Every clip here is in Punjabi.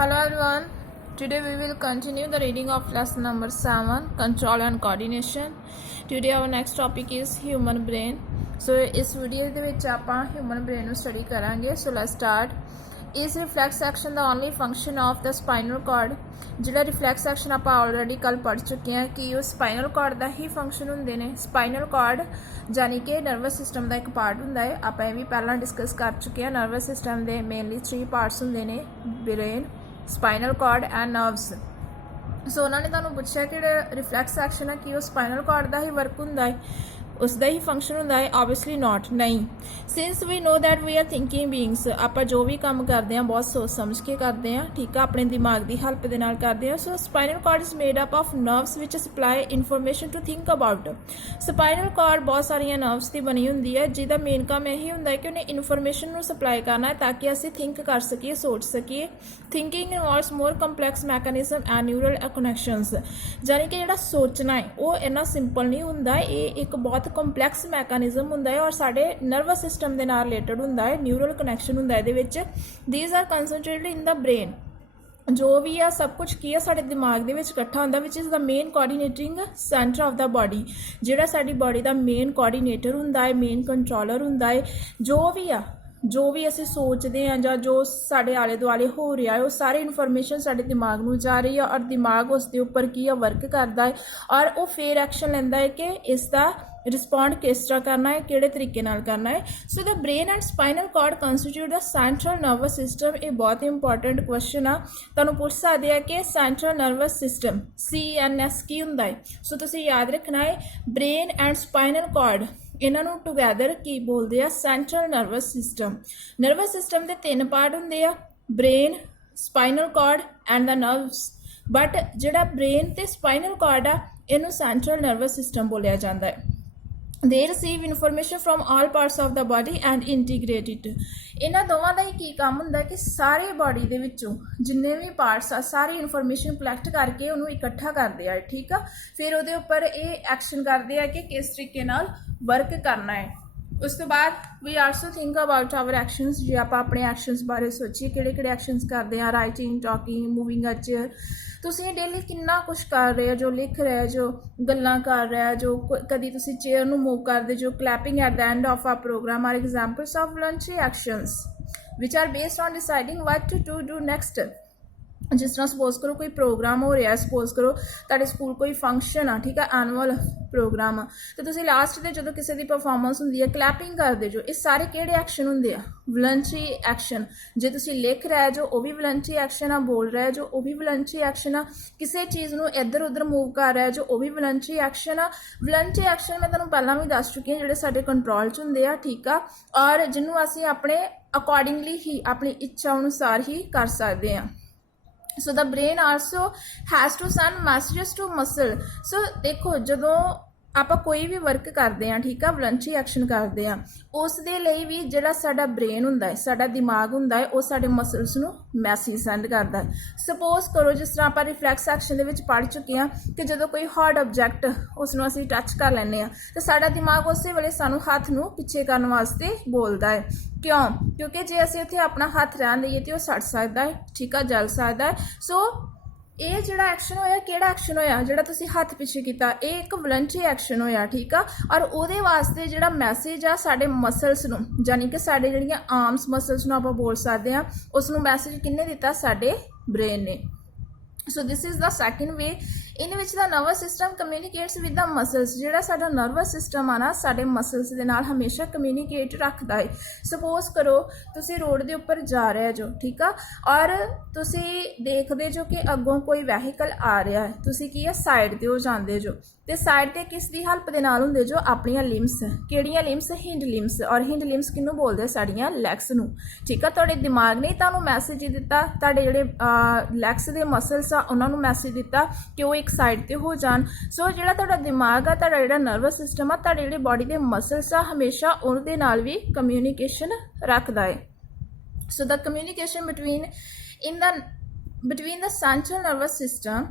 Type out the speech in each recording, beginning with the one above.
Hello everyone. Today we will continue the reading of lesson number 7, control and coordination. Today our next topic is human brain. So इस वीडियो ਦੇ ਵਿੱਚ ਆਪਾਂ human brain ਨੂੰ study ਕਰਾਂਗੇ. So let's start. Is reflex action the only function of the spinal cord? ਜਿਹੜਾ ਰਿਫਲੈਕਸ ਐਕਸ਼ਨ ਆਪਾਂ ਆਲਰੇਡੀ ਕੱਲ ਪੜ੍ਹ ਚੁੱਕੇ ਹਾਂ ਕਿ ਉਹ ਸਪਾਈਨਲ ਕਾਰਡ ਦਾ ਹੀ ਫੰਕਸ਼ਨ ਹੁੰਦੇ ਨੇ. ਸਪਾਈਨਲ ਕਾਰਡ ਯਾਨੀ ਕਿ ਨਰਵਸ ਸਿਸਟਮ ਦਾ ਇੱਕ ਪਾਰਟ ਹੁੰਦਾ ਹੈ. ਆਪਾਂ ਇਹ ਵੀ ਪਹਿਲਾਂ ਡਿਸਕਸ ਕਰ ਚੁੱਕੇ ਹਾਂ. ਨਰਵਸ ਸਿਸਟਮ ਦੇ ਮੇਨਲੀ 3 ਪਾਰਟਸ ਹੁੰਦੇ ਨੇ, brain, spinal cord and nervous. So ਉਹਨਾਂ ਨੇ ਤੁਹਾਨੂੰ ਪੁੱਛਿਆ ਕਿ ਜਿਹੜਾ ਰਿਫਲੈਕਸ ਐਕਸ਼ਨ ਹੈ ਕਿ ਉਹ ਸਪਾਈਨਲ ਕਾਰਡ ਦਾ ਹੀ ਵਰਕ ਹੁੰਦਾ ਹੈ, उसका ही फंक्शन होंदा है? ऑबवियसली नॉट, नहीं. Since we know that we are thinking beings, आप जो भी काम करते हैं बहुत सोच समझ के करते हैं, ठीक है, अपने दिमाग की हेल्प के नाल करते हैं. So spinal cord is made up of nerves which supply information to think about. Spinal cord बहुत सारिया नर्व्स की बनी होंगी है जिसका मेन काम यही होंगे कि उन्हें इनफॉर्मेशन को सप्लाई करना है ताकि असी थिंक कर सकीए, सोच सकीए. Thinking involves more complex mechanism and neural connections, यानी कि जो सोचना है वो इन्ना सिंपल नहीं होंदा, ये एक बहुत ਕੰਪਲੈਕਸ ਮੈਕੈਨਿਜ਼ਮ ਹੁੰਦਾ ਹੈ ਔਰ ਸਾਡੇ ਨਰਵਸ ਸਿਸਟਮ ਦੇ ਨਾਲ ਰਿਲੇਟਡ ਹੁੰਦਾ ਹੈ. ਨਿਊਰਲ ਕਨੈਕਸ਼ਨ ਹੁੰਦਾ ਇਹਦੇ ਵਿੱਚ. These are concentrated in the brain. ਜੋ ਵੀ ਆ ਸਭ ਕੁਝ ਕੀ ਆ ਸਾਡੇ ਦਿਮਾਗ ਦੇ ਵਿੱਚ ਇਕੱਠਾ ਹੁੰਦਾ, which is the main coordinating centre of the body. ਜਿਹੜਾ ਸਾਡੀ ਬਾਡੀ ਦਾ ਮੇਨ ਕੋਆਰਡੀਨੇਟਰ ਹੁੰਦਾ ਹੈ, ਮੇਨ ਕੰਟਰੋਲਰ ਹੁੰਦਾ ਹੈ. ਜੋ ਵੀ ਅਸੀਂ ਸੋਚਦੇ ਹਾਂ ਜਾਂ ਜੋ ਸਾਡੇ ਆਲੇ ਦੁਆਲੇ ਹੋ ਰਿਹਾ ਹੈ ਉਹ ਸਾਰੀ ਇਨਫੋਰਮੇਸ਼ਨ ਸਾਡੇ ਦਿਮਾਗ ਨੂੰ ਜਾ ਰਹੀ ਹੈ ਔਰ ਦਿਮਾਗ ਉਸ ਦੇ ਉੱਪਰ ਕੀ ਆ ਵਰਕ ਕਰਦਾ ਹੈ ਔਰ ਉਹ ਫੇਰ ਐਕਸ਼ਨ ਲੈਂਦਾ ਹੈ ਕਿ ਇਸ ਦਾ ਰਿਸਪੌਂਡ ਕਿਸ ਤਰ੍ਹਾਂ ਕਰਨਾ ਹੈ, ਕਿਹੜੇ ਤਰੀਕੇ ਨਾਲ ਕਰਨਾ ਹੈ. So the brain and spinal cord constitute the central nervous system. ਇਹ ਬਹੁਤ ਇੰਪੋਰਟੈਂਟ ਕੁਐਸਚਨ ਆ, ਤੁਹਾਨੂੰ ਪੁੱਛ ਸਕਦੇ ਆ ਕਿ ਸੈਂਟਰਲ ਨਰਵਸ ਸਿਸਟਮ CNS ਕੀ ਹੁੰਦਾ ਹੈ. ਸੋ ਤੁਸੀਂ ਯਾਦ ਰੱਖਣਾ ਹੈ ਬ੍ਰੇਨ ਐਂਡ ਸਪਾਈਨਲ ਕਾਰਡ, ਇਹਨਾਂ ਨੂੰ ਟੁਗੈਦਰ ਕੀ ਬੋਲਦੇ ਆ? Central nervous system. Nervous system ਦੇ 3 ਪਾਰਟ ਹੁੰਦੇ ਆ, brain, spinal cord and the nervous. But ਜਿਹੜਾ ਬ੍ਰੇਨ ਤੇ ਸਪਾਈਨਲ ਕਾਰਡ ਆ ਇਹਨੂੰ ਸੈਂਟਰਲ ਨਰਵਸ ਸਿਸਟਮ ਬੋਲਿਆ ਜਾਂਦਾ ਹੈ. They receive information from all parts of the body and integrate it. ਇਹਨਾਂ ਦੋਵਾਂ ਦਾ ਹੀ ਕੀ ਕੰਮ ਹੁੰਦਾ ਕਿ ਸਾਰੇ ਬਾਡੀ ਦੇ ਵਿੱਚੋਂ ਜਿੰਨੇ ਵੀ ਪਾਰਟਸ ਆ ਸਾਰੀ ਇਨਫੋਰਮੇਸ਼ਨ ਕਲੈਕਟ ਕਰਕੇ ਉਹਨੂੰ ਇਕੱਠਾ ਕਰਦੇ ਆ, ਠੀਕ ਆ. ਫਿਰ ਉਹਦੇ ਉੱਪਰ ਇਹ ਐਕਸ਼ਨ ਕਰਦੇ ਆ ਕਿ ਕਿਸ ਤਰੀਕੇ ਨਾਲ ਵਰਕ ਕਰਨਾ ਹੈ. ਉਸ ਤੋਂ ਬਾਅਦ we also think about our actions. ਜੇ ਆਪਾਂ ਆਪਣੇ ਐਕਸ਼ਨਸ ਬਾਰੇ ਸੋਚੀਏ ਕਿਹੜੇ ਕਿਹੜੇ ਐਕਸ਼ਨਸ ਕਰਦੇ ਆ, ਰਾਈਟਿੰਗ, ਟਾਕਿੰਗ, ਮੂਵਿੰਗ ਅ ਚੇਅਰ. ਤੁਸੀਂ ਡੇਲੀ ਕਿੰਨਾ ਕੁਛ ਕਰ ਰਹੇ ਹੋ, ਜੋ ਲਿਖ ਰਹੇ ਜੋ ਗੱਲਾਂ ਕਰ ਰਿਹਾ, ਜੋ ਕਦੀ ਤੁਸੀਂ ਚੇਅਰ ਨੂੰ ਮੂਵ ਕਰਦੇ ਜੋ, clapping at the end of a programme are examples of voluntary actions which are based on deciding what to do next. ਜਿਸ ਤਰ੍ਹਾਂ ਸਪੋਜ਼ ਕਰੋ ਕੋਈ ਪ੍ਰੋਗਰਾਮ ਹੋ ਰਿਹਾ, ਸਪੋਜ਼ ਕਰੋ ਤੁਹਾਡੇ ਸਕੂਲ ਕੋਈ ਫੰਕਸ਼ਨ ਆ, ਠੀਕ ਆ, ਐਨੂਅਲ ਪ੍ਰੋਗਰਾਮ ਆ, ਅਤੇ ਤੁਸੀਂ ਲਾਸਟ ਦੇ ਜਦੋਂ ਕਿਸੇ ਦੀ ਪਰਫੋਰਮੈਂਸ ਹੁੰਦੀ ਹੈ ਕਲੈਪਿੰਗ ਕਰਦੇ ਜੋ. ਇਹ ਸਾਰੇ ਕਿਹੜੇ ਐਕਸ਼ਨ ਹੁੰਦੇ ਆ? Voluntary action. ਜੇ ਤੁਸੀਂ ਲਿਖ ਰਹੇ ਜੋ ਉਹ ਵੀ ਵਲੰਟਰੀ ਐਕਸ਼ਨ ਆ, ਬੋਲ ਰਹੇ ਜੋ ਉਹ ਵੀ ਵਲੰਟਰੀ ਐਕਸ਼ਨ ਆ, ਕਿਸੇ ਚੀਜ਼ ਨੂੰ ਇੱਧਰ ਉੱਧਰ ਮੂਵ ਕਰ ਰਿਹਾ ਜੋ ਉਹ ਵੀ ਵਲੰਟਰੀ ਐਕਸ਼ਨ ਆ. ਵਲੰਟਰੀ ਐਕਸ਼ਨ ਮੈਂ ਤੁਹਾਨੂੰ ਪਹਿਲਾਂ ਵੀ ਦੱਸ ਚੁੱਕੀ ਹਾਂ ਜਿਹੜੇ ਸਾਡੇ ਕੰਟਰੋਲ 'ਚ ਹੁੰਦੇ ਆ, ਠੀਕ ਆ, ਔਰ ਜਿਹਨੂੰ ਅਸੀਂ ਆਪਣੇ ਅਕੋਰਡਿੰਗਲੀ ਹੀ ਆਪਣੀ ਇੱਛਾ ਅਨੁਸਾਰ ਹੀ ਕਰ ਸਕਦੇ ਹਾਂ. So the brain also has to send messages to muscle. So ਦੇਖੋ ਜਦੋਂ ਆਪਾਂ ਕੋਈ ਵੀ ਵਰਕ ਕਰਦੇ ਹਾਂ, ਠੀਕ ਆ, ਵਲੰਟਰੀ ਐਕਸ਼ਨ ਕਰਦੇ ਹਾਂ, ਉਸ ਦੇ ਲਈ ਵੀ ਜਿਹੜਾ ਸਾਡਾ ਬ੍ਰੇਨ ਹੁੰਦਾ ਹੈ, ਸਾਡਾ ਦਿਮਾਗ ਹੁੰਦਾ ਹੈ, ਉਹ ਸਾਡੇ ਮਸਲਸ ਨੂੰ ਮੈਸੇਜ ਸੈਂਡ ਕਰਦਾ ਹੈ. ਸਪੋਜ਼ ਕਰੋ ਜਿਸ ਤਰ੍ਹਾਂ ਆਪਾਂ ਰਿਫਲੈਕਸ ਐਕਸ਼ਨ ਦੇ ਵਿੱਚ ਪੜ੍ਹ ਚੁੱਕੇ ਹਾਂ ਕਿ ਜਦੋਂ ਕੋਈ ਹਾਰਡ ਆਬਜੈਕਟ ਉਸ ਨੂੰ ਅਸੀਂ ਟੱਚ ਕਰ ਲੈਂਦੇ ਹਾਂ ਤਾਂ ਸਾਡਾ ਦਿਮਾਗ ਉਸੇ ਵੇਲੇ ਸਾਨੂੰ ਹੱਥ ਨੂੰ ਪਿੱਛੇ ਕਰਨ ਵਾਸਤੇ ਬੋਲਦਾ ਹੈ. ਕਿਉਂ? ਕਿਉਂਕਿ ਜੇ ਅਸੀਂ ਉੱਥੇ ਆਪਣਾ ਹੱਥ ਰਹਿਣ ਦਈਏ ਤਾਂ ਉਹ ਸੜ ਸਕਦਾ ਹੈ, ਠੀਕ ਆ, ਜਲ ਸਕਦਾ ਹੈ. ਸੋ ਇਹ ਜਿਹੜਾ ਐਕਸ਼ਨ ਹੋਇਆ, ਕਿਹੜਾ ਐਕਸ਼ਨ ਹੋਇਆ? ਜਿਹੜਾ ਤੁਸੀਂ ਹੱਥ ਪਿੱਛੇ ਕੀਤਾ, ਇਹ ਇੱਕ ਵਲੰਟਰੀ ਐਕਸ਼ਨ ਹੋਇਆ, ਠੀਕ ਆ. ਔਰ ਉਹਦੇ ਵਾਸਤੇ ਜਿਹੜਾ ਮੈਸੇਜ ਆ ਸਾਡੇ ਮਸਲਸ ਨੂੰ, ਯਾਨੀ ਕਿ ਸਾਡੇ ਜਿਹੜੀਆਂ ਆਰਮਸ ਮਸਲਸ ਨੂੰ ਆਪਾਂ ਬੋਲ ਸਕਦੇ ਹਾਂ, ਉਸ ਨੂੰ ਮੈਸੇਜ ਕਿਹਨੇ ਦਿੱਤਾ? ਸਾਡੇ ਬ੍ਰੇਨ ਨੇ. So this is the second way in which the nervous system communicates with the muscles. ਜਿਹੜਾ ਸਾਡਾ ਨਰਵਸ ਸਿਸਟਮ ਆ ਨਾ ਸਾਡੇ ਮਸਲਸ ਦੇ ਨਾਲ ਹਮੇਸ਼ਾ ਕਮਿਊਨੀਕੇਟ ਰੱਖਦਾ ਹੈ. ਸਪੋਜ਼ ਕਰੋ ਤੁਸੀਂ ਰੋਡ ਦੇ ਉੱਪਰ ਜਾ ਰਹੇ ਜੋ, ਠੀਕ ਆ, ਔਰ ਤੁਸੀਂ ਦੇਖਦੇ ਜੋ ਕਿ ਅੱਗੋਂ ਕੋਈ ਵਹੀਕਲ ਆ ਰਿਹਾ ਹੈ, ਤੁਸੀਂ ਕੀ ਆ ਸਾਈਡ 'ਤੇ ਹੋ ਜਾਂਦੇ ਜੋ, ਅਤੇ ਸਾਈਡ 'ਤੇ ਕਿਸ ਦੀ ਹੈਲਪ ਦੇ ਨਾਲ ਹੁੰਦੇ ਜੋ? ਆਪਣੀਆਂ ਲਿੰਬਸ. ਕਿਹੜੀਆਂ ਲਿੰਬਸ? ਹਿੰਡ ਲਿੰਬਸ. ਔਰ ਹਿੰਡ ਲਿੰਬਸ ਕਿਹਨੂੰ ਬੋਲਦੇ? ਸਾਡੀਆਂ ਲੈਗਸ ਨੂੰ, ਠੀਕ ਆ. ਤੁਹਾਡੇ ਦਿਮਾਗ ਨੇ ਤੁਹਾਨੂੰ ਮੈਸੇਜ ਦਿੱਤਾ, ਤੁਹਾਡੇ ਜਿਹੜੇ ਲੈਗਸ ਦੇ ਮਸਲਸ ਆ ਉਹਨਾਂ ਨੂੰ ਮੈਸੇਜ ਦਿੱਤਾ ਕਿ ਉਹ ਇੱਕ ਸਾਈਡ 'ਤੇ ਹੋ ਜਾਣ. ਸੋ ਜਿਹੜਾ ਤੁਹਾਡਾ ਦਿਮਾਗ ਆ, ਤੁਹਾਡਾ ਜਿਹੜਾ ਨਰਵਸ ਸਿਸਟਮ ਆ, ਤੁਹਾਡੇ ਜਿਹੜੇ ਬਾਡੀ ਦੇ ਮਸਲਸ ਆ, ਹਮੇਸ਼ਾ ਉਹਦੇ ਨਾਲ ਵੀ ਕਮਿਊਨੀਕੇਸ਼ਨ ਰੱਖਦਾ ਹੈ. So the communication between the central nervous system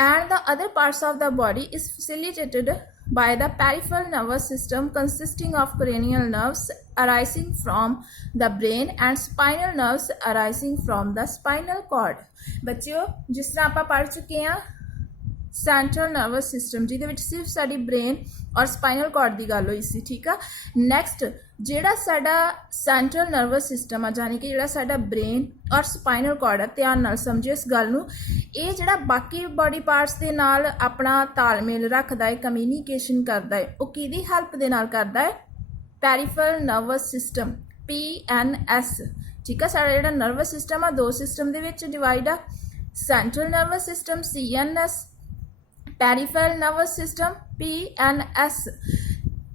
and the other parts of the body is facilitated by the peripheral nervous system consisting of cranial nerves arising from the brain and spinal nerves arising from the spinal cord। बच्चों जिस तरह आप पढ़ चुके हैं ਸੈਂਟਰਲ ਨਰਵਸ ਸਿਸਟਮ ਜਿਹਦੇ ਵਿੱਚ ਸਿਰਫ ਸਾਡੀ ਬ੍ਰੇਨ ਔਰ ਸਪਾਈਨਲ ਕਾਰਡ ਦੀ ਗੱਲ ਹੋਈ ਸੀ। ਠੀਕ ਆ, ਨੈਕਸਟ ਜਿਹੜਾ ਸਾਡਾ ਸੈਂਟਰਲ ਨਰਵਸ ਸਿਸਟਮ ਆ ਯਾਨੀ ਕਿ ਜਿਹੜਾ ਸਾਡਾ ਬ੍ਰੇਨ ਔਰ ਸਪਾਈਨਲ ਕਾਰਡ ਆ, ਧਿਆਨ ਨਾਲ ਸਮਝਿਓ ਇਸ ਗੱਲ ਨੂੰ, ਇਹ ਜਿਹੜਾ ਬਾਕੀ ਬਾਡੀ ਪਾਰਟਸ ਦੇ ਨਾਲ ਆਪਣਾ ਤਾਲਮੇਲ ਰੱਖਦਾ ਹੈ, ਕਮਿਊਨੀਕੇਸ਼ਨ ਕਰਦਾ ਹੈ, ਉਹ ਕਿਹਦੀ ਹੈਲਪ ਦੇ ਨਾਲ ਕਰਦਾ ਹੈ? ਪੈਰੀਫਰਲ ਨਰਵਸ ਸਿਸਟਮ PNS। ਠੀਕ ਆ, ਸਾਡਾ ਜਿਹੜਾ ਨਰਵਸ ਸਿਸਟਮ ਆ ਦੋ ਸਿਸਟਮ ਦੇ ਵਿੱਚ ਡਿਵਾਈਡ ਆ, central nervous system CNS, peripheral nervous system PNS।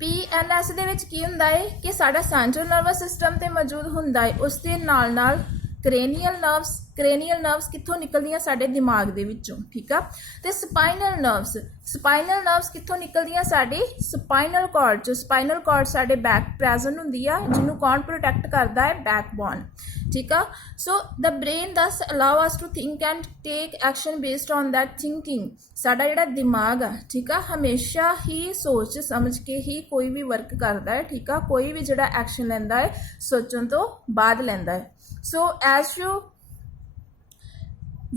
PNS ਦੇ ਵਿੱਚ ਕੀ ਹੁੰਦਾ ਹੈ ਕਿ ਸਾਡਾ ਸੈਂਟਰਲ ਨਰਵਸ ਸਿਸਟਮ ਤੇ ਮੌਜੂਦ ਹੁੰਦਾ ਹੈ, ਉਸ ਦੇ ਨਾਲ ਨਾਲ ਕ੍ਰੇਨੀਅਲ ਨਰਵਸ ਕਿੱਥੋਂ ਨਿਕਲਦੀਆਂ? ਸਾਡੇ ਦਿਮਾਗ ਦੇ ਵਿੱਚੋਂ। ਠੀਕ ਆ, ਤੇ ਸਪਾਈਨਲ ਨਰਵਸ ਕਿੱਥੋਂ ਨਿਕਲਦੀਆਂ? ਸਾਡੇ ਸਪਾਈਨਲ ਕਾਰਡ ਚੋਂ। ਸਪਾਈਨਲ ਕਾਰਡ ਸਾਡੇ ਬੈਕ ਪ੍ਰੈਜ਼ੈਂਟ ਹੁੰਦੀ ਆ, ਜਿਹਨੂੰ ਕੌਣ ਪ੍ਰੋਟੈਕਟ ਕਰਦਾ ਹੈ? ਬੈਕਬੋਨ। ਠੀਕ ਆ, so the brain does allow us to think and take action based on that thinking. ਸਾਡਾ ਜਿਹੜਾ ਦਿਮਾਗ ਆ, ਠੀਕ ਆ, ਹਮੇਸ਼ਾ ਹੀ ਸੋਚ ਸਮਝ ਕੇ ਹੀ ਕੋਈ ਵੀ ਵਰਕ ਕਰਦਾ ਹੈ। ਠੀਕ ਆ, ਕੋਈ ਵੀ ਜਿਹੜਾ ਐਕਸ਼ਨ ਲੈਂਦਾ ਹੈ ਸੋਚਣ ਤੋਂ ਬਾਅਦ ਲੈਂਦਾ ਹੈ। So as you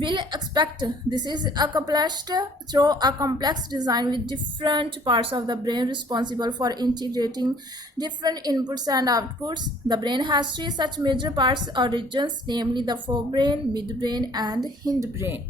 will expect, this is accomplished through a complex design with different parts of the brain responsible for integrating different inputs and outputs. The brain has three such major parts or regions, namely the forebrain, midbrain and hindbrain।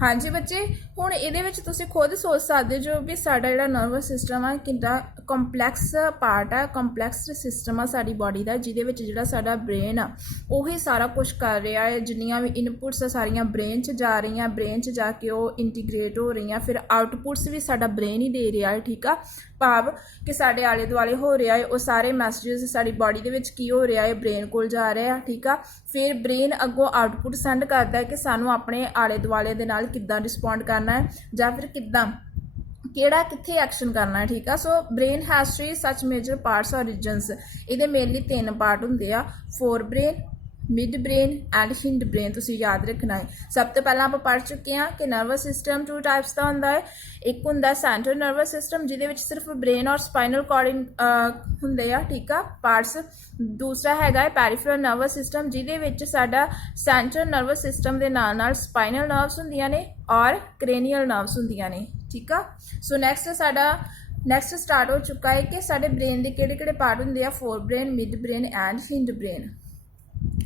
हाँ जी बच्चे, ਹੁਣ ਇਹਦੇ ਵਿੱਚ ਤੁਸੀਂ ਖੁਦ ਸੋਚ ਸਕਦੇ ਜੋ ਵੀ ਸਾਡਾ ਜਿਹੜਾ ਨਰਵਸ ਸਿਸਟਮ ਆ ਕਿੰਨਾ ਕੰਪਲੈਕਸ ਪਾਰਟ ਆ, ਕੰਪਲੈਕਸ ਸਿਸਟਮ ਆ ਸਾਡੀ ਬਾਡੀ ਦਾ, ਜਿਹਦੇ ਵਿੱਚ ਜਿਹੜਾ ਸਾਡਾ ਬ੍ਰੇਨ ਆ ਉਹੀ ਸਾਰਾ ਕੁਝ ਕਰ ਰਿਹਾ ਹੈ। ਜਿੰਨੀਆਂ ਵੀ ਇਨਪੁਟਸ ਆ ਸਾਰੀਆਂ ਬ੍ਰੇਨ 'ਚ ਜਾ ਰਹੀਆਂ, ਬ੍ਰੇਨ 'ਚ ਜਾ ਕੇ ਉਹ ਇੰਟੀਗ੍ਰੇਟ ਹੋ ਰਹੀਆਂ, ਫਿਰ ਆਊਟਪੁੱਟਸ ਵੀ ਸਾਡਾ ਬ੍ਰੇਨ ਹੀ ਦੇ ਰਿਹਾ ਹੈ। ਠੀਕ ਆ, ਭਾਵ ਕਿ ਸਾਡੇ ਆਲੇ ਦੁਆਲੇ ਹੋ ਰਿਹਾ ਹੈ ਉਹ ਸਾਰੇ ਮੈਸੇजेस ਸਾਡੀ ਬਾਡੀ ਦੇ ਵਿੱਚ ਕੀ ਹੋ ਰਿਹਾ ਹੈ? ਬ੍ਰੇਨ ਕੋਲ ਜਾ ਰਿਹਾ ਹੈ। ਠੀਕ ਆ, ਫਿਰ ਬ੍ਰੇਨ ਅੱਗੋਂ ਆਊਟਪੁੱਟ ਸੈਂਡ ਕਰਦਾ ਹੈ ਕਿ ਸਾਨੂੰ ਆਪਣੇ ਆਲੇ ਦੁਆਲੇ ਦੇ ਨਾਲ ਕਿੱਦਾਂ ਰਿਸਪੌਂਡ ਕਰਨਾ ਹੈ ਜਾਂ ਫਿਰ ਕਿੱਦਾਂ ਕਿਹੜਾ ਕਿੱਥੇ ਐਕਸ਼ਨ ਕਰਨਾ ਹੈ। ਠੀਕ ਆ, so brain has three such major parts or regions. ਇਹਦੇ ਮੇਨਲੀ 3 ਪਾਰਟ ਹੁੰਦੇ ਆ, forebrain, midbrain and hindbrain. ਤੁਸੀਂ ਯਾਦ ਰੱਖਣਾ ਹੈ। ਸਭ ਤੋਂ ਪਹਿਲਾਂ ਆਪਾਂ ਪੜ੍ਹ ਚੁੱਕੇ ਹਾਂ ਕਿ ਨਰਵਸ ਸਿਸਟਮ 2 ਟਾਈਪਸ ਦਾ ਹੁੰਦਾ ਹੈ। ਇੱਕ ਹੁੰਦਾ ਸੈਂਟਰਲ ਨਰਵਸ ਸਿਸਟਮ ਜਿਹਦੇ ਵਿੱਚ ਸਿਰਫ ਬ੍ਰੇਨ ਔਰ ਸਪਾਈਨਲ ਕਾਰਡ ਹੁੰਦੇ ਆ। ਠੀਕ ਆ, ਪਾਰਟਸ। ਦੂਸਰਾ ਹੈਗਾ ਹੈ ਪੈਰੀਫਰਲ ਨਰਵਸ ਸਿਸਟਮ ਜਿਹਦੇ ਵਿੱਚ ਸਾਡਾ ਸੈਂਟਰਲ ਨਰਵਸ ਸਿਸਟਮ ਦੇ ਨਾਲ ਨਾਲ ਸਪਾਈਨਲ ਨਰਵਸ ਹੁੰਦੀਆਂ ਨੇ ਔਰ ਕ੍ਰੇਨੀਅਲ ਨਰਵਸ ਹੁੰਦੀਆਂ ਨੇ। ਠੀਕ ਆ, ਸੋ ਨੈਕਸਟ ਸਟਾਰਟ ਹੋ ਚੁੱਕਾ ਹੈ ਕਿ ਸਾਡੇ ਬ੍ਰੇਨ ਦੇ ਕਿਹੜੇ ਪਾਰਟ ਹੁੰਦੇ ਆ? Forebrain, midbrain and hindbrain.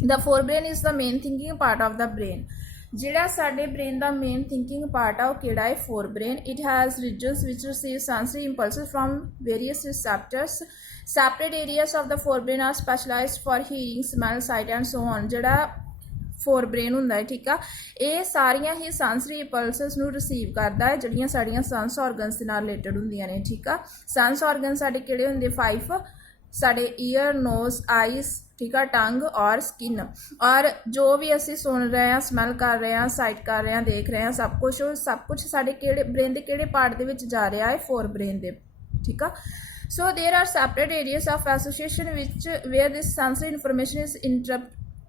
The forebrain is the main thinking part of the brain। ਜਿਹੜਾ ਸਾਡੇ ਬ੍ਰੇਨ ਦਾ ਮੇਨ ਥਿੰਕਿੰਗ ਪਾਰਟ ਆ ਉਹ ਕਿਹੜਾ ਹੈ? forebrain। It has regions which receive sensory impulses from various receptors। Separate areas of the forebrain are specialized for hearing, smell, sight and so on। ਜਿਹੜਾ forebrain ਹੁੰਦਾ ਹੈ, ਠੀਕ ਆ, ਇਹ ਸਾਰੀਆਂ ਹੀ ਸੈਂਸਰੀ ਇੰਪਲਸਸ ਨੂੰ ਰਿਸੀਵ ਕਰਦਾ ਹੈ ਜਿਹੜੀਆਂ ਸਾਡੀਆਂ ਸੈਂਸ ਆਰਗਨਸ ਦੇ ਨਾਲ ਰਿਲੇਟਡ ਹੁੰਦੀਆਂ ਨੇ। ਠੀਕ ਆ, ਸੈਂਸ ਆਰਗਨ ਸਾਡੇ ਕਿਹੜੇ ਹੁੰਦੇ? 5 ਸਾਡੇ ਈਅਰ, ਨੋਜ਼, ਆਈਜ਼, ਠੀਕ ਆ, ਟੰਗ ਔਰ ਸਕਿਨ। ਔਰ ਜੋ ਵੀ ਅਸੀਂ ਸੁਣ ਰਹੇ ਹਾਂ, ਸਮੈਲ ਕਰ ਰਹੇ ਹਾਂ, ਸਾਈਟ ਕਰ ਰਹੇ ਹਾਂ, ਦੇਖ ਰਹੇ ਹਾਂ, ਸਭ ਕੁਝ ਸਾਡੇ ਕਿਹੜੇ ਬ੍ਰੇਨ ਦੇ ਕਿਹੜੇ ਪਾਰਟ ਦੇ ਵਿੱਚ ਜਾ ਰਿਹਾ ਹੈ? ਫੋਰ ਬ੍ਰੇਨ ਦੇ। ਠੀਕ ਆ, so there are separate areas of association where this sensory information is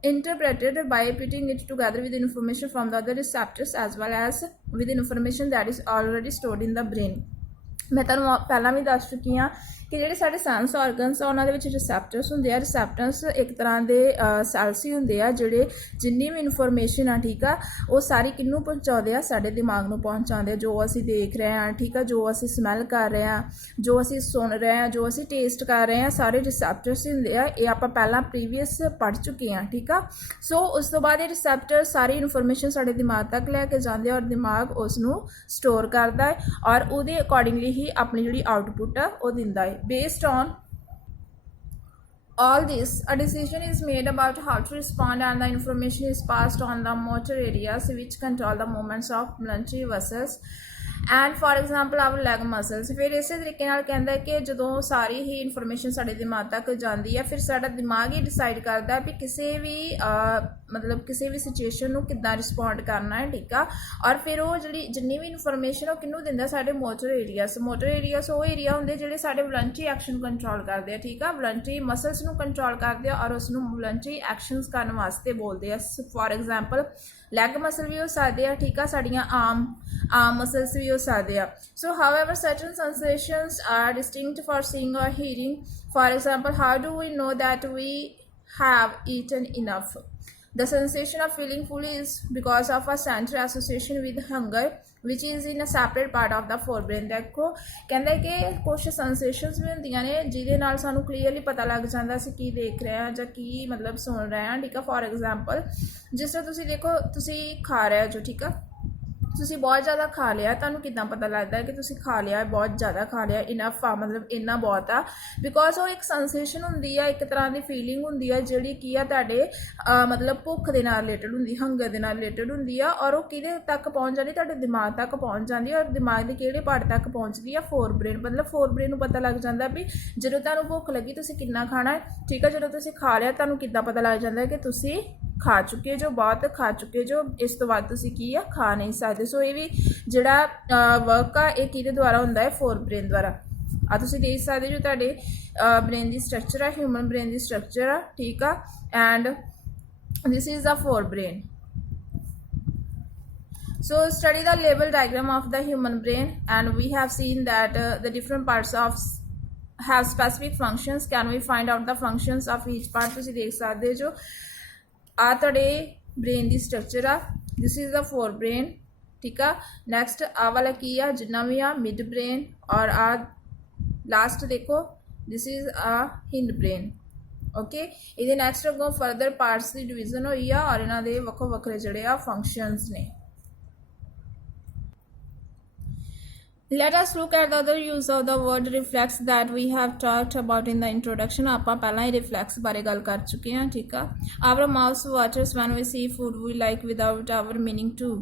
interpreted by putting it together with information from the other receptors as well as with information that is already stored in the brain। ਮੈਂ ਤੁਹਾਨੂੰ ਪਹਿਲਾਂ ਵੀ ਦੱਸ ਚੁੱਕੀ ਹਾਂ ਕਿ ਜਿਹੜੇ ਸਾਡੇ ਸੈਂਸ ਆਰਗਨਸ ਆ ਉਹਨਾਂ ਦੇ ਵਿੱਚ ਰਿਸੈਪਟਰਸ ਹੁੰਦੇ ਆ। ਰਿਸੈਪਟਰਸ ਇੱਕ ਤਰ੍ਹਾਂ ਦੇ ਸੈਲਸ ਹੀ ਹੁੰਦੇ ਆ ਜਿਹੜੇ ਜਿੰਨੀ ਵੀ ਇਨਫੋਰਮੇਸ਼ਨ ਆ, ਠੀਕ ਆ, ਉਹ ਸਾਰੀ ਕਿਹਨੂੰ ਪਹੁੰਚਾਉਂਦੇ ਆ? ਸਾਡੇ ਦਿਮਾਗ ਨੂੰ ਪਹੁੰਚਾਉਂਦੇ ਆ। ਜੋ ਅਸੀਂ ਦੇਖ ਰਹੇ ਹਾਂ, ਠੀਕ ਆ, ਜੋ ਅਸੀਂ ਸਮੈਲ ਕਰ ਰਹੇ ਹਾਂ, ਜੋ ਅਸੀਂ ਸੁਣ ਰਹੇ ਹਾਂ, ਜੋ ਅਸੀਂ ਟੇਸਟ ਕਰ ਰਹੇ ਹਾਂ, ਸਾਰੇ ਰਿਸੈਪਟਰਸ ਹੀ ਹੁੰਦੇ ਆ। ਇਹ ਆਪਾਂ ਪਹਿਲਾਂ ਪ੍ਰੀਵੀਅਸ ਪੜ੍ਹ ਚੁੱਕੇ ਹਾਂ। ਠੀਕ ਆ, ਸੋ ਉਸ ਤੋਂ ਬਾਅਦ ਇਹ ਰਿਸੈਪਟਰ ਸਾਰੀ ਇਨਫੋਰਮੇਸ਼ਨ ਸਾਡੇ ਦਿਮਾਗ ਤੱਕ ਲੈ ਕੇ ਜਾਂਦੇ ਆ ਔਰ ਦਿਮਾਗ ਉਸ ਨੂੰ ਸਟੋਰ ਕਰਦਾ ਹੈ ਔਰ ਉਹਦੇ ਅਕੋਰਡਿੰਗਲੀ ਹੀ ਆਪਣੀ ਜਿਹੜੀ ਆਊਟਪੁੱਟ ਆ ਉਹ ਦਿੰਦਾ ਹੈ। Based on all this, a decision is made about how to respond and the information is passed on the motor areas which control the movements of voluntary vessels and for example our leg muscles। ਫਿਰ ਇਸੇ ਤਰੀਕੇ ਨਾਲ ਕਹਿੰਦਾ ਕਿ ਜਦੋਂ ਸਾਰੀ ਹੀ ਇਨਫੋਰਮੇਸ਼ਨ ਸਾਡੇ ਦਿਮਾਗ ਤੱਕ ਜਾਂਦੀ ਹੈ ਫਿਰ ਸਾਡਾ ਦਿਮਾਗ ਹੀ ਡਿਸਾਈਡ ਕਰਦਾ ਵੀ ਕਿਸੇ ਵੀ मतलब किसी भी सिचुएशन ਨੂੰ ਕਿੱਦਾਂ ਰਿਸਪੌਂਡ ਕਰਨਾ ਹੈ ਠੀਕ ਆ। ਔਰ ਫਿਰ ਉਹ ਜਿਹੜੀ ਜਿੰਨੀ ਵੀ ਇਨਫੋਰਮੇਸ਼ਨ ਉਹ ਕਿਹਨੂੰ ਦਿੰਦਾ ਸਾਡੇ ਮੋਟਰ ਏਰੀਆਸ ਉਹ ਏਰੀਆ ਹੁੰਦੇ ਜਿਹੜੇ ਸਾਡੇ ਵਲੰਟਰੀ ਐਕਸ਼ਨ ਕੰਟਰੋਲ ਕਰਦੇ ਆ ਠੀਕ ਆ। ਵਲੰਟਰੀ ਮਸਲਸ ਨੂੰ ਕੰਟਰੋਲ ਕਰਦੇ ਆ ਔਰ ਉਸ ਨੂੰ ਵਲੰਟਰੀ ਐਕਸ਼ਨਸ ਕਰਨ ਵਾਸਤੇ ਬੋਲਦੇ ਆ। ਫੋਰ ਐਗਜ਼ਾਮਪਲ ਲੈਗ ਮਸਲ ਵੀ ਹੋ ਸਕਦੇ ਆ ਠੀਕ ਆ, ਸਾਡੀਆਂ ਆਰਮ ਮਸਲਸ ਵੀ ਹੋ ਸਕਦੇ ਆ। So however certain sensations are distinct for seeing or hearing. For example, how do we know that we have eaten enough? The sensation of feeling full is because of a central association with hunger which is in a separate part of the forebrain। देखो कहते कि कुछ sensations भी होंदियां ने जिहदे नाल सानू clearly पता लग जाता असीं की देख रहे हैं जां की मतलब सुन रहे हैं ठीक है। फॉर एग्जाम्पल जिस तरह तुसीं देखो तुसीं खा रहे हो जो ठीक है, ਤੁਸੀਂ ਬਹੁਤ ਜ਼ਿਆਦਾ ਖਾ ਲਿਆ, ਤੁਹਾਨੂੰ ਕਿੱਦਾਂ ਪਤਾ ਲੱਗਦਾ ਹੈ ਕਿ ਤੁਸੀਂ ਖਾ ਲਿਆ, ਬਹੁਤ ਜ਼ਿਆਦਾ ਖਾ ਲਿਆ, ਇਨਫ ਆ ਮਤਲਬ ਇੰਨਾ ਬਹੁਤ ਆ। ਬਿਕੋਜ਼ ਉਹ ਇੱਕ ਸੈਂਸੇਸ਼ਨ ਹੁੰਦੀ ਆ, ਇੱਕ ਤਰ੍ਹਾਂ ਦੀ ਫੀਲਿੰਗ ਹੁੰਦੀ ਆ ਜਿਹੜੀ ਕੀ ਆ ਤੁਹਾਡੇ ਮਤਲਬ ਭੁੱਖ ਦੇ ਨਾਲ ਰਿਲੇਟਡ ਹੁੰਦੀ, ਹੰਗਰ ਦੇ ਨਾਲ ਰਿਲੇਟਡ ਹੁੰਦੀ ਆ। ਔਰ ਉਹ ਕਿਹਦੇ ਤੱਕ ਪਹੁੰਚ ਜਾਂਦੀ, ਤੁਹਾਡੇ ਦਿਮਾਗ ਤੱਕ ਪਹੁੰਚ ਜਾਂਦੀ ਆ। ਔਰ ਦਿਮਾਗ ਦੇ ਕਿਹੜੇ ਪਾਰਟ ਤੱਕ ਪਹੁੰਚਦੀ ਆ, ਫੋਰਬ੍ਰੇਨ। ਮਤਲਬ ਫੋਰਬ੍ਰੇਨ ਨੂੰ ਪਤਾ ਲੱਗ ਜਾਂਦਾ ਵੀ ਜਦੋਂ ਤੁਹਾਨੂੰ ਭੁੱਖ ਲੱਗੀ ਤੁਸੀਂ ਕਿੰਨਾ ਖਾਣਾ ਹੈ ਠੀਕ ਆ। ਜਦੋਂ ਤੁਸੀਂ ਖਾ ਲਿਆ ਤੁਹਾਨੂੰ ਕਿੱਦਾਂ ਪਤਾ ਲੱਗ ਜਾਂਦਾ ਕਿ ਤੁਸੀਂ ਖਾ ਚੁੱਕੇ ਜੋ, ਬਹੁਤ ਖਾ ਚੁੱਕੇ ਜੋ, ਇਸ ਤੋਂ ਬਾਅਦ ਤੁਸੀਂ ਕੀ ਆ ਖਾ ਨਹੀਂ ਸਕਦੇ। ਸੋ ਇਹ ਵੀ ਜਿਹੜਾ ਵਰਕ ਆ ਇਹ ਕਿਹਦੇ ਦੁਆਰਾ ਹੁੰਦਾ ਹੈ, ਫੋਰਬ੍ਰੇਨ ਦੁਆਰਾ। ਆ ਤੁਸੀਂ ਦੇਖ ਸਕਦੇ ਜੋ ਤੁਹਾਡੇ ਬ੍ਰੇਨ ਦੀ ਸਟਰਕਚਰ ਆ, ਹਿਊਮਨ ਬ੍ਰੇਨ ਦੀ ਸਟਰਕਚਰ ਆ ਠੀਕ ਆ। And this is the forebrain. So study the label diagram of the human brain and we have seen that the different parts of have specific functions. Can we find out the functions of each part? ਤੁਸੀਂ ਦੇਖ ਸਕਦੇ ਜੋ ਆ ਤੁਹਾਡੇ ਬ੍ਰੇਨ ਦੀ ਸਟਰਕਚਰ ਆ, this is the forebrain ਠੀਕ ਆ। ਨੈਕਸਟ ਆ ਵਾਲਾ ਕੀ ਆ ਜਿੰਨਾ ਵੀ ਆ ਮਿਡ ਬ੍ਰੇਨ, ਔਰ ਆ ਲਾਸਟ ਦੇਖੋ this is a hindbrain okay. ਇਹਦੇ ਨੈਕਸਟ ਅੱਗੋਂ ਫਰਦਰ ਪਾਰਟਸ ਦੀ ਡਿਵੀਜ਼ਨ ਹੋਈ ਆ ਔਰ ਇਹਨਾਂ ਦੇ ਵੱਖੋ ਵੱਖਰੇ ਜਿਹੜੇ ਆ ਫੰਕਸ਼ਨਸ ਨੇ। Let us look at the other use of the word reflex that we have talked about in the introduction। ਆਪਾਂ ਪਹਿਲਾਂ ਹੀ reflex ਬਾਰੇ ਗੱਲ ਕਰ ਚੁੱਕੇ ਹਾਂ ਠੀਕ ਆ। Our mouth waters when we see food we like without our meaning to,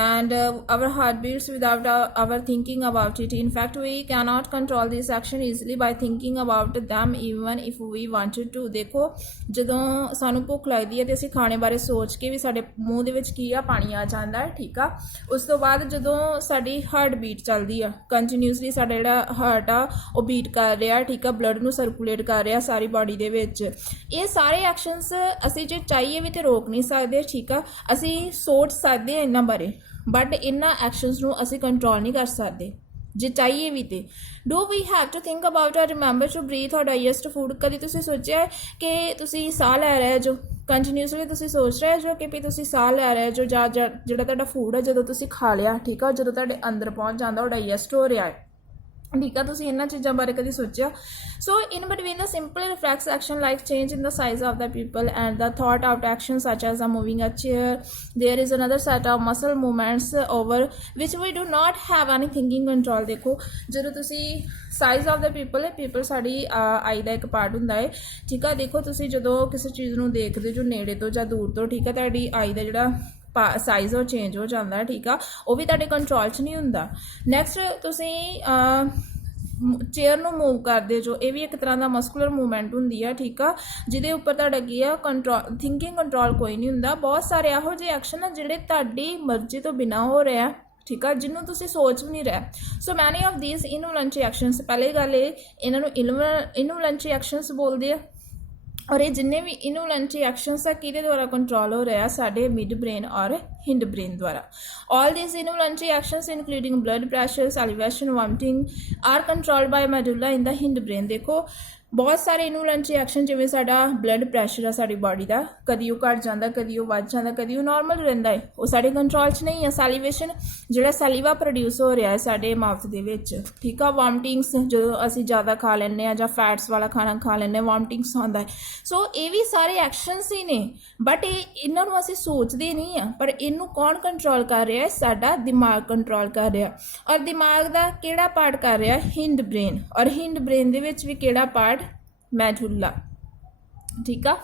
and our heart beats without our thinking about it. In fact, we cannot control this action easily by thinking about them even if we wanted to। ਦੇਖੋ ਜਦੋਂ ਸਾਨੂੰ ਭੁੱਖ ਲੱਗਦੀ ਹੈ ਤੇ ਅਸੀਂ ਖਾਣੇ ਬਾਰੇ ਸੋਚ ਕੇ ਵੀ ਸਾਡੇ ਮੂੰਹ ਦੇ ਵਿੱਚ ਕੀ ਆ ਪਾਣੀ ਆ ਜਾਂਦਾ ਹੈ ਠੀਕ ਆ। ਉਸ ਤੋਂ ਬਾਅਦ ਜਦੋਂ ਸਾਡੀ ਹਾਰਟ ਬੀਟ ਚੱਲਦੀ ਆ ਕੰਟੀਨਿਊਸਲੀ, ਸਾਡਾ ਜਿਹੜਾ ਹਾਰਟ ਆ ਉਹ ਬੀਟ ਕਰ ਰਿਹਾ ਠੀਕ ਆ, ਬਲੱਡ ਨੂੰ ਸਰਕੂਲੇਟ ਕਰ ਰਿਹਾ ਸਾਰੀ ਬਾਡੀ ਦੇ ਵਿੱਚ। ਇਹ ਸਾਰੇ ਐਕਸ਼ਨਸ ਅਸੀਂ ਜੇ ਚਾਹੀਏ ਵੀ ਤੇ ਰੋਕ ਨਹੀਂ ਸਕਦੇ ਠੀਕ ਆ। ਅਸੀਂ ਸੋਚ ਸਕਦੇ ਹਾਂ ਇਹਨਾਂ ਬਾਰੇ ਬਟ ਇਹਨਾਂ ਐਕਸ਼ਨਸ ਨੂੰ ਅਸੀਂ ਕੰਟਰੋਲ ਨਹੀਂ ਕਰ ਸਕਦੇ ਜੇ ਚਾਹੀਏ ਵੀ ਤੇ। Do we have to think about or remember to breathe or digest food. ਕਦੀ ਤੁਸੀਂ ਸੋਚਿਆ ਕਿ ਤੁਸੀਂ ਸਾਹ ਲੈ ਰਹੇ ਜੋ ਕੰਟੀਨਿਊਸਲੀ, ਤੁਸੀਂ ਸੋਚ ਰਹੇ ਜੋ ਕਿ ਵੀ ਤੁਸੀਂ ਸਾਹ ਲੈ ਰਹੇ ਜੋ ਜਾਂ ਜਿਹੜਾ ਤੁਹਾਡਾ ਫੂਡ ਹੈ ਜਦੋਂ ਤੁਸੀਂ ਖਾ ਲਿਆ ਠੀਕ ਆ, ਜਦੋਂ ਤੁਹਾਡੇ ਅੰਦਰ ਪਹੁੰਚ ਜਾਂਦਾ ਉਹ ਡਾਈਜੈਸਟ ਹੋ ਰਿਹਾ ਹੈ ਠੀਕ ਆ। ਤੁਸੀਂ ਇਹਨਾਂ ਚੀਜ਼ਾਂ ਬਾਰੇ ਕਦੀ ਸੋਚਿਆ? So in between the simple reflex action like change in the size of the pupil and the thought out action such as moving a chair, there is another set of muscle movements over which we do not have any thinking control। ਦੇਖੋ ਜਦੋਂ ਤੁਸੀਂ ਸਾਈਜ਼ ਆਫ ਦਾ ਪੀਪਲ ਸਾਡੀ ਆਈ ਦਾ ਇੱਕ ਪਾਰਟ ਹੁੰਦਾ ਹੈ ਠੀਕ ਆ। ਦੇਖੋ ਤੁਸੀਂ ਜਦੋਂ ਕਿਸੇ ਚੀਜ਼ ਨੂੰ ਦੇਖਦੇ ਜੋ ਨੇੜੇ ਤੋਂ ਜਾਂ ਦੂਰ ਤੋਂ ਠੀਕ ਆ, ਤੁਹਾਡੀ ਆਈ ਦਾ ਜਿਹੜਾ ਸਾਈਜ਼ ਉਹ ਚੇਂਜ ਹੋ ਜਾਂਦਾ ਠੀਕ ਆ, ਉਹ ਵੀ ਤੁਹਾਡੇ ਕੰਟਰੋਲ 'ਚ ਨਹੀਂ ਹੁੰਦਾ। ਨੈਕਸਟ ਤੁਸੀਂ ਚੇਅਰ ਨੂੰ ਮੂਵ ਕਰਦੇ ਜੋ, ਇਹ ਵੀ ਇੱਕ ਤਰ੍ਹਾਂ ਦਾ ਮਸਕੂਲਰ ਮੂਵਮੈਂਟ ਹੁੰਦੀ ਆ ਠੀਕ ਆ, ਜਿਹਦੇ ਉੱਪਰ ਤੁਹਾਡਾ ਕੀ ਆ ਕੰਟਰੋਲ, ਥਿੰਕਿੰਗ ਕੰਟਰੋਲ ਕੋਈ ਨਹੀਂ ਹੁੰਦਾ। ਬਹੁਤ ਸਾਰੇ ਇਹੋ ਜਿਹੇ ਐਕਸ਼ਨ ਆ ਜਿਹੜੇ ਤੁਹਾਡੀ ਮਰਜ਼ੀ ਤੋਂ ਬਿਨਾਂ ਹੋ ਰਿਹਾ ਠੀਕ ਆ, ਜਿਹਨੂੰ ਤੁਸੀਂ ਸੋਚ ਵੀ ਨਹੀਂ ਰਹੇ। ਸੋ ਮੈਨੀ ਆਫ ਦੀਸ ਇਨਵੋਲੰਟਰੀ ਐਕਸ਼ਨਸ, ਪਹਿਲੀ ਗੱਲ ਇਹ ਇਹਨਾਂ ਨੂੰ ਇਨਵੋਲੰਟਰੀ ਐਕਸ਼ਨਸ ਬੋਲਦੇ ਆ। ਔਰ ਇਹ ਜਿੰਨੇ ਵੀ ਇਨਵੋਲੰਟਰੀ ਐਕਸ਼ਨਸ ਆ ਕਿਹਦੇ ਦੁਆਰਾ ਕੰਟਰੋਲ ਹੋ ਰਿਹਾ, ਸਾਡੇ ਮਿਡ ਬ੍ਰੇਨ ਔਰ ਹਿੰਡ ਬ੍ਰੇਨ ਦੁਆਰਾ। all these involuntary actions including blood pressure, salivation, vomiting are controlled by medulla in the hind brain। ਦੇਖੋ ਬਹੁਤ ਸਾਰੇ ਇਨਵੋਲੰਟਰੀ ਐਕਸ਼ਨ ਜਿਵੇਂ ਸਾਡਾ ਬਲੱਡ ਪ੍ਰੈਸ਼ਰ ਆ ਸਾਡੀ ਬਾਡੀ ਦਾ, ਕਦੀ ਉਹ ਘੱਟ ਜਾਂਦਾ, ਕਦੀ ਉਹ ਵੱਧ ਜਾਂਦਾ, ਕਦੀ ਉਹ ਨਾਰਮਲ ਰਹਿੰਦਾ ਹੈ, ਉਹ ਸਾਡੇ ਕੰਟਰੋਲ 'ਚ ਨਹੀਂ ਹੈ। ਸੈਲੀਵੇਸ਼ਨ ਜਿਹੜਾ ਸੈਲੀਵਾ ਪ੍ਰੋਡਿਊਸ ਹੋ ਰਿਹਾ ਹੈ ਸਾਡੇ ਮਾਊਥ ਦੇ ਵਿੱਚ ਠੀਕ ਆ। ਵੋਮਟਿੰਗਸ ਜਦੋਂ ਅਸੀਂ ਜ਼ਿਆਦਾ ਖਾ ਲੈਂਦੇ ਹਾਂ ਜਾਂ ਫੈਟਸ ਵਾਲਾ ਖਾਣਾ ਖਾ ਲੈਂਦੇ ਹਾਂ ਵੋਮਟਿੰਗਸ ਆਉਂਦਾ ਹੈ। ਸੋ ਇਹ ਵੀ ਸਾਰੇ ਐਕਸ਼ਨਸ ਹੀ ਨੇ ਬਟ ਇਹਨਾਂ ਨੂੰ ਅਸੀਂ ਸੋਚਦੇ ਨਹੀਂ ਆ, ਪਰ ਇਹਨੂੰ ਕੌਣ ਕੰਟਰੋਲ ਕਰ ਰਿਹਾ ਹੈ, ਸਾਡਾ ਦਿਮਾਗ ਕੰਟਰੋਲ ਕਰ ਰਿਹਾ। ਔਰ ਦਿਮਾਗ ਦਾ ਕਿਹੜਾ ਪਾਰਟ ਕਰ ਰਿਹਾ, ਹਿੰਡ ਬ੍ਰੇਨ। ਔਰ ਹਿੰਡ ਬ੍ਰੇਨ ਦੇ ਵਿੱਚ ਵੀ ਕਿਹੜਾ ਪਾਰਟ, ਮੈਡੁਲਾ ਠੀਕ ਆ।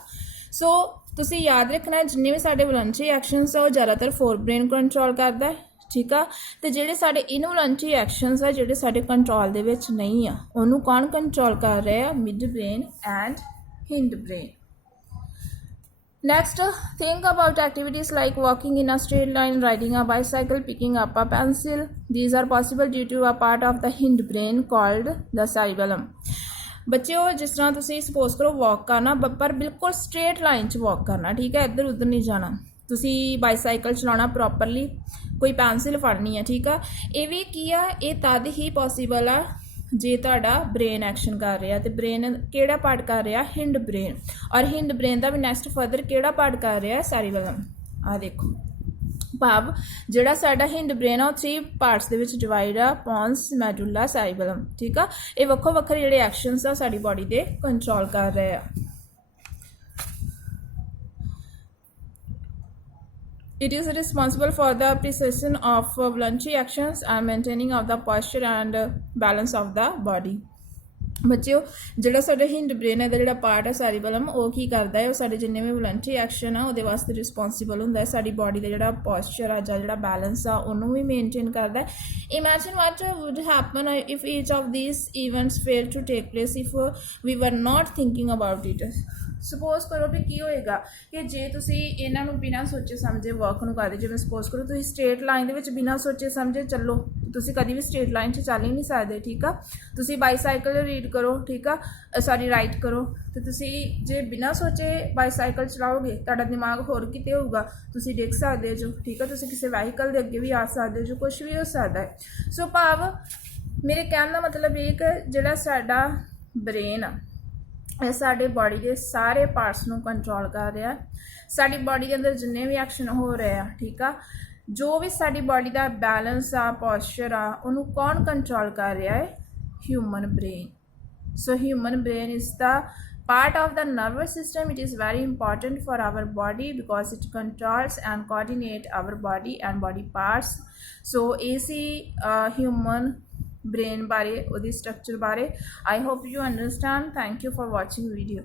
ਸੋ ਤੁਸੀਂ ਯਾਦ ਰੱਖਣਾ ਜਿੰਨੇ ਵੀ ਸਾਡੇ ਵੋਲੰਟਰੀ ਐਕਸ਼ਨਸ ਆ ਉਹ ਜ਼ਿਆਦਾਤਰ ਫੋਰ ਬ੍ਰੇਨ ਕੰਟਰੋਲ ਕਰਦਾ ਠੀਕ ਆ, ਤੇ ਜਿਹੜੇ ਸਾਡੇ ਇਨਵੋਲੰਟਰੀ ਐਕਸ਼ਨਸ ਆ ਜਿਹੜੇ ਸਾਡੇ ਕੰਟਰੋਲ ਦੇ ਵਿੱਚ ਨਹੀਂ ਆ ਉਹਨੂੰ ਕੌਣ ਕੰਟਰੋਲ ਕਰ ਰਿਹਾ, midbrain and hindbrain. Next, think about activities like walking in a straight line, riding a bicycle, picking up a pencil. These are possible due to a part of the hindbrain called the cerebellum. ਬੱਚਿਓ ਜਿਸ ਤਰ੍ਹਾਂ ਤੁਸੀਂ ਸਪੋਜ਼ ਕਰੋ ਵਾਕ ਕਰਨਾ ਪਰ ਬਿਲਕੁਲ ਸਟ੍ਰੇਟ ਲਾਈਨ 'ਚ ਵਾਕ ਕਰਨਾ ਠੀਕ ਹੈ ਇੱਧਰ ਉੱਧਰ ਨਹੀਂ ਜਾਣਾ ਤੁਸੀਂ ਬਾਈਸਾਈਕਲ ਚਲਾਉਣਾ ਪ੍ਰੋਪਰਲੀ ਕੋਈ ਪੈਨਸਿਲ ਫੜਨੀ ਹੈ ਠੀਕ ਆ ਇਹ ਵੀ ਕੀ ਆ ਇਹ ਤਦ ਹੀ ਪੋਸੀਬਲ ਆ ਜੇ ਤੁਹਾਡਾ ਬ੍ਰੇਨ ਐਕਸ਼ਨ ਕਰ ਰਿਹਾ ਤੇ ਬ੍ਰੇਨ ਕਿਹੜਾ ਪਾਰਟ ਕਰ ਰਿਹਾ ਹਿੰਡ ਬ੍ਰੇਨ ਔਰ ਹਿੰਡ ਬ੍ਰੇਨ ਦਾ ਵੀ ਨੈਕਸਟ ਫਰਦਰ ਕਿਹੜਾ ਪਾਰਟ ਕਰ ਰਿਹਾ ਸੈਰੀਬੈਲਮ ਆ ਦੇਖੋ ਭਾਵ ਜਿਹੜਾ ਸਾਡਾ ਹਿੰਡ ਬ੍ਰੇਨ ਆ ਉਹ 3 ਪਾਰਟਸ ਦੇ ਵਿੱਚ ਡਿਵਾਈਡ ਆ ਪੌਂਸ ਮੈਡੂਲਾ ਸੈਰੀਬੈਲਮ ਠੀਕ ਆ ਇਹ ਵੱਖੋ ਵੱਖਰੇ ਜਿਹੜੇ ਐਕਸ਼ਨਸ ਆ ਸਾਡੀ ਬਾਡੀ ਦੇ ਕੰਟਰੋਲ ਕਰ ਰਹੇ ਆ It is responsible for the precision of voluntary actions and maintaining of the posture and balance of the body. ਬੱਚਿਓ ਜਿਹੜਾ ਸਾਡਾ ਹਿੰਡ ਬ੍ਰੇਨ ਹੈ ਦਾ ਜਿਹੜਾ ਪਾਰਟ ਹੈ ਸੈਰੀਬੈਲਮ ਉਹ ਕੀ ਕਰਦਾ ਹੈ ਉਹ ਸਾਡੇ ਜਿੰਨੇ ਵੀ ਵੋਲੰਟਰੀ ਐਕਸ਼ਨ ਆ ਉਹਦੇ ਵਾਸਤੇ ਰਿਸਪੌਂਸੀਬਲ ਹੁੰਦਾ ਹੈ ਸਾਡੀ ਬਾਡੀ ਦਾ ਜਿਹੜਾ ਪੋਸਚਰ ਆ ਜਾਂ ਜਿਹੜਾ ਬੈਲੈਂਸ ਆ ਉਹਨੂੰ ਵੀ ਮੇਨਟੇਨ ਕਰਦਾ ਹੈ imagine what would happen if each of these events fail to take place if we were not thinking about it suppose ਕਰੋ ਵੀ ਕੀ ਹੋਏਗਾ ਕਿ ਜੇ ਤੁਸੀਂ ਇਹਨਾਂ ਨੂੰ ਬਿਨਾਂ ਸੋਚੇ ਸਮਝੇ ਵਰਕ ਨੂੰ ਕਰਦੇ ਜਿਵੇਂ ਸਪੋਜ਼ ਕਰੋ ਤੁਸੀਂ ਸਟ੍ਰੇਟ ਲਾਈਨ ਦੇ ਵਿੱਚ ਬਿਨਾਂ ਸੋਚੇ ਸਮਝੇ ਚੱਲੋ ਤੁਸੀਂ ਕਦੀ ਵੀ ਸਟ੍ਰੇਟ ਲਾਈਨ 'ਚ ਚੱਲ ਹੀ ਨਹੀਂ ਸਕਦੇ ਠੀਕ ਆ ਤੁਸੀਂ ਬਾਈਸਾਈਕਲ ਰੀਡ ਕਰੋ ਠੀਕ ਆ ਸੌਰੀ ਰਾਈਟ ਕਰੋ ਅਤੇ ਤੁਸੀਂ ਜੇ ਬਿਨਾਂ ਸੋਚੇ ਬਾਈਸਾਈਕਲ ਚਲਾਓਗੇ ਤੁਹਾਡਾ ਦਿਮਾਗ ਹੋਰ ਕਿਤੇ ਹੋਊਗਾ ਤੁਸੀਂ ਡਿੱਗ ਸਕਦੇ ਜੋ ਠੀਕ ਆ ਤੁਸੀਂ ਕਿਸੇ ਵਹੀਕਲ ਦੇ ਅੱਗੇ ਵੀ ਆ ਸਕਦੇ ਜੋ ਕੁਛ ਵੀ ਹੋ ਸਕਦਾ ਹੈ ਸੋ ਭਾਵ ਮੇਰੇ ਕਹਿਣ ਦਾ ਮਤਲਬ ਇਹ ਕਿ ਜਿਹੜਾ ਸਾਡਾ ਬ੍ਰੇਨ ਆ ਇਹ ਸਾਡੇ ਬਾਡੀ ਦੇ ਸਾਰੇ ਪਾਰਟਸ ਨੂੰ ਕੰਟਰੋਲ ਕਰ ਰਿਹਾ ਸਾਡੀ ਬਾਡੀ ਦੇ ਅੰਦਰ ਜਿੰਨੇ ਵੀ ਐਕਸ਼ਨ ਹੋ ਰਹੇ ਆ ਠੀਕ ਆ ਜੋ ਵੀ ਸਾਡੀ ਬਾਡੀ ਦਾ ਬੈਲੈਂਸ ਆ ਪੋਸਚਰ ਆ ਉਹਨੂੰ ਕੌਣ ਕੰਟਰੋਲ ਕਰ ਰਿਹਾ ਹੈ human brain so human brain is the part of the nervous system. It is very important for our body because it controls and coordinate our body and body parts. So AC human brain bare odi structure bare I hope you understand. Thank you for watching video.